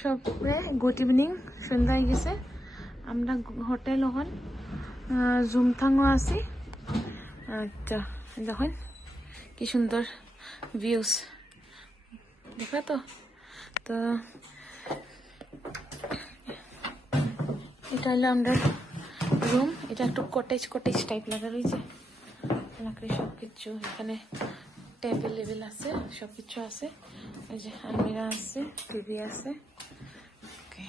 সবরে good evening, সন্ধ্যা হয়ে গেছে। আমরা হোটেল ওখান জুমথাংও আছি। আচ্ছা দেখুন কি সুন্দর ভিউজ, দেখা তো। তো এটা হলো আমাদের রুম। এটা একটু কটেজ কটেজ টাইপ লাগা রয়েছে, লাকড়ি সব কিছু। এখানে টেবিল লেবেল আছে, সব কিছু আছে। এই যে আলমিরা আছে, টিভি আছে। ওকে,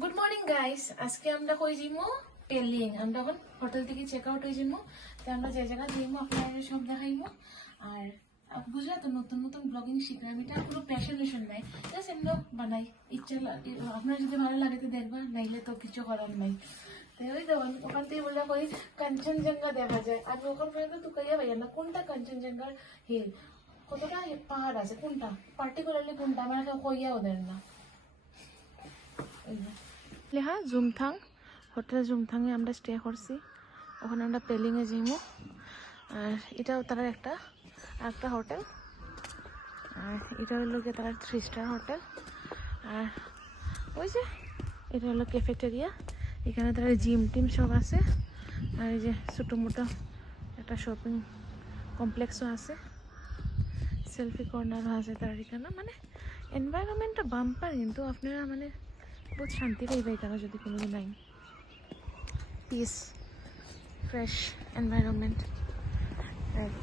গুড মর্নিং গাইস। আজকে আমরা কই যাইমু পেলিং। আমরা এখন হোটেল থেকে চেক আউট হয়ে যাইমু। তো আমরা যে জায়গা যাইমু আপনাদের সব দেখাইমু। আর বুঝলা তো, নতুন নতুন ব্লগিং শিখলাম। এটা কোনো প্যাশনেশন নাই, জাস্ট এমনি বানাই। ইচ্ছা আপনার যদি ভালো লাগে তো দেখবা, নাইলে তো কিছু করার নাই। তো ওই দেখুন ওখান থেকে বললাম ওই কাঞ্চনজঙ্ঘা দেখা যায়। আমি ওখান পর্যন্ত তুকাইয়া পাই না কোনটা কাঞ্চনজঙ্ঘার হিল, কতটা পাহাড় আছে, কোনটা পার্টিকুলারলি কোনটা আমার কইয়া ওদের না। লেহা জুমথাং হোটেল, জুমথাংয়ে আমরা স্টে করছি। ওখানে আমরা পেলিংয়ে যাইমু। আর এটাও তার একটা হোটেল। আর এটা হলো গিয়ে তার 3 স্টার হোটেল। আর ওই যে এটা হলো ক্যাফেটেরিয়া। এখানে তার জিম টিম সব আছে। আর এই যে ছোটো মোটো একটা শপিং কমপ্লেক্সও আছে, সেলফি কর্নারও আছে তার এখানে। মানে এনভায়রনমেন্টটা বাম্পার, কিন্তু আপনারা মানে বহুত শান্তি পাইবে এখানে যদি কোনোদিন নাই। Piece, fresh environment.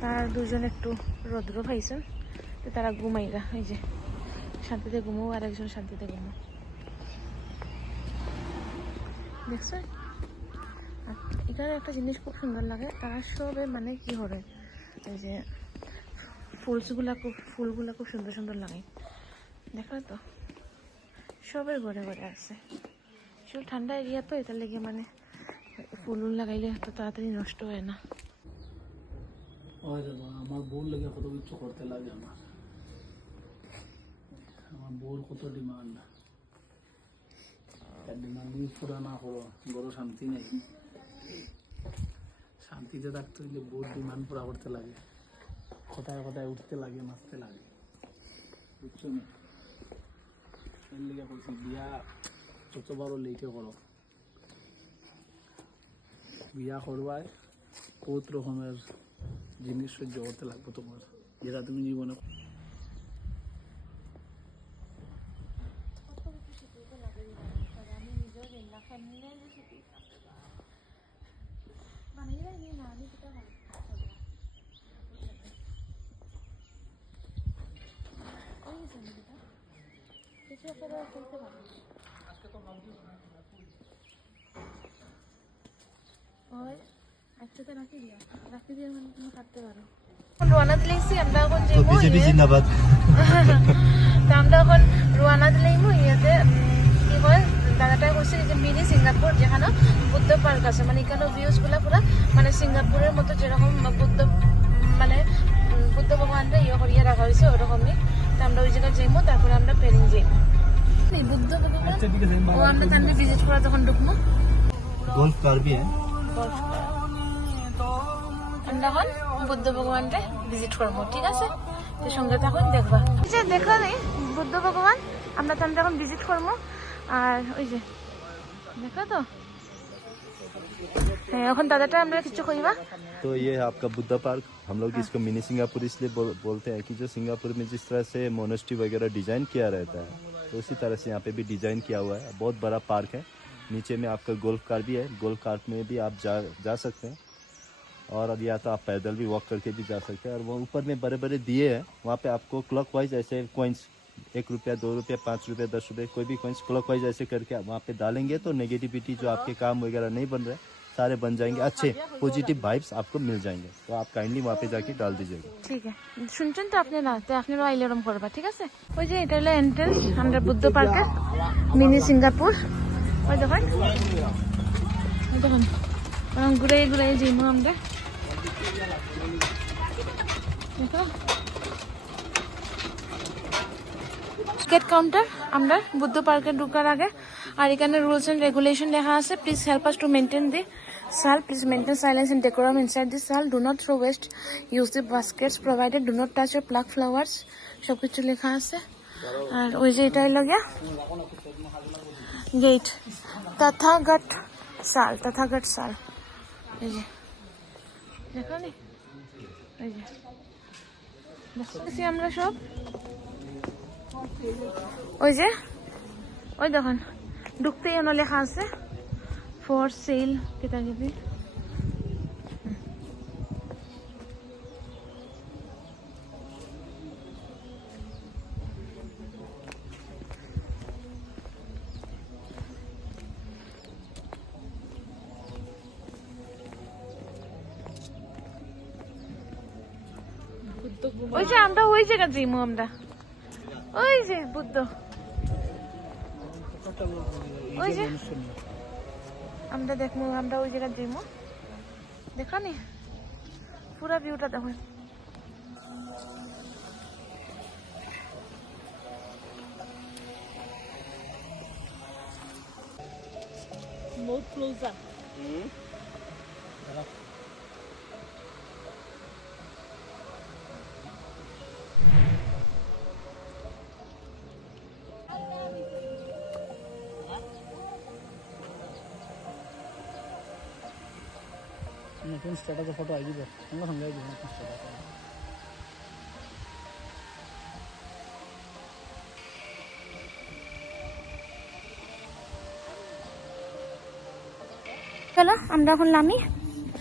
তার দুজন একটু রৌদ্র পাইছেন, তো তারা ঘুমাইরা এই যে শান্তিতে ঘুমো, আর একজন শান্তিতে ঘুমো, দেখছেন। এখানে একটা জিনিস খুব সুন্দর লাগে, তারা সবে মানে কি করে এই যে ফুলগুলা খুব সুন্দর সুন্দর লাগে, দেখো তো সবের ঘরে ঘরে আছে। সব ঠান্ডা এরিয়া তো, এটার লেগে মানে ফুল লাগাইলে এত তাড়াতাড়ি নষ্ট হয় না। আমার বউর লেগে কত কিছু করতে লাগে। আমার বউর কত ডিমান্ড, ডিমান্ড পুরা না করো বড় শান্তি নেই। শান্তিতে থাকতে হইলে বউর ডিমান্ড পুরা করতে লাগে, কোথায় কোথায় উঠতে লাগে, নাচতে লাগে, বুঝছো না? এর লেগে বলছি বিয়া যত বড় লেটে করো, বিয়া করবায় বহুত রকমের জিনিস সহ্য করতে লাগবে তোমার, যেটা তুমি জীবনে রোয়ানা দিলেছি আমরা এখন যাইবো। তো আমরা এখন রোয়ানা দিলেইমু ইয়েতে কি হয়, দাদাটাই কইছে যে মিনি সিঙ্গাপুর, যেখানে বুদ্ধ পার্ক আছে। মানে এখানে ভিউজ গুলা পুরা মানে সিঙ্গাপুরের মতো, যেরকম মানে বুদ্ধ ভগবানটা ইয়ে করিয়ে রাখা হয়েছে ওরকমই। তো আমরা ওই জায়গায় যাইমু, তারপরে আমরা পেরিং যাইমু বুদ্ধ ভগবান। ও আমরা তাহলে ভিজিট করা তখন ঢুকবো। गोल्फ कार भी है। আমরা এখন বুদ্ধ ভগবানকে ভিজিট করবো, ঠিক আছে? তো সঙ্গে থাকুন, দেখবা। এই যে দেখা নেই বুদ্ধ ভগবান, আমরা তো এখন ভিজিট করবো। আর ওই যে দেখো তো, হ্যাঁ এখন দাদাটা আমরা কিছু কইবা। तो ये है आपका बुद्धा पार्क। हम लोग इसको मिनी सिंगापुर इसलिए बोलते हैं कि जो सिंगापुर में जिस तरह से मोनेस्ट्री वगैरह डिजाइन किया रहता है, तो उसी तरह से यहाँ पे भी डिजाइन किया हुआ है। बहुत बड़ा पार्क है। नीचे में आपका गोल्फ कार भी है, गोल्फ कार में भी आप जा सकते हैं। और या तो आप पैदल भी वॉक करके भी जा सकते हैं। और वो ऊपर में बड़े बड़े दिए हैं, वहाँ पे आपको क्लॉक वाइज ऐसे कॉइन्स 1 रुपया 2 रुपया 5 रुपया 10 रुपये कोई भी कॉइन्स क्लॉक वाइज ऐसे करके आप वहाँ पे डालेंगे, तो नेगेटिविटी जो आपके काम वगैरह नहीं बन रहे सारे बन जाएंगे, अच्छे पॉजिटिव वाइब्स आपको मिल जाएंगे। तो आप काइंडली वहाँ पे जाके डाल दीजिएगा। ঠিক আছে, শুনছেন তো আপনি? না তো আপনারা আইলেরম করবা, ঠিক আছে? ওই যে এটা হলো এন্ট্রেন্স আমরা বুদ্ধ পার্কের মিনি সিঙ্গাপুর। ওই দেখুন, দেখুন ঘুরে ঘুরে যাইমু আমরা। দেখো টিকেট কাউন্টার আমরা বুদ্ধ পার্কে ঢোকার আগে, আর এখানে রুলস এন্ড রেগুলেশন লেখা আছে। Please help us to maintain the hall, please maintain silence and decorum inside the hall, do not throw waste, use the baskets provided, do not touch or pluck flowers, সবকিছু লেখা আছে। আর ওই যে এটা হলো গিয়া গেট, তথাগত সাল, তথাগত সাল। এই যে দেখো নি, এই যে দেখছি আমরা সব। ওই যে ওই দেখুন ঢুকতেই অন্য লেখা আছে ফর সেল কেটা কেটে। ওই যে আমরা ওই জায়গা যাইমু, আমরা ওই যে বুদ্ধ, ওই যে আমরা দেখবো, আমরা ওই জায়গা যাইমু। দেখো নি পুরা ভিউটা দেখো। More closer. নতুন স্ট্যাটাসে ফটো আইব সঙ্গে সঙ্গে আইব নতুন স্ট্যাটাস। চলো আমরা এখন নামি।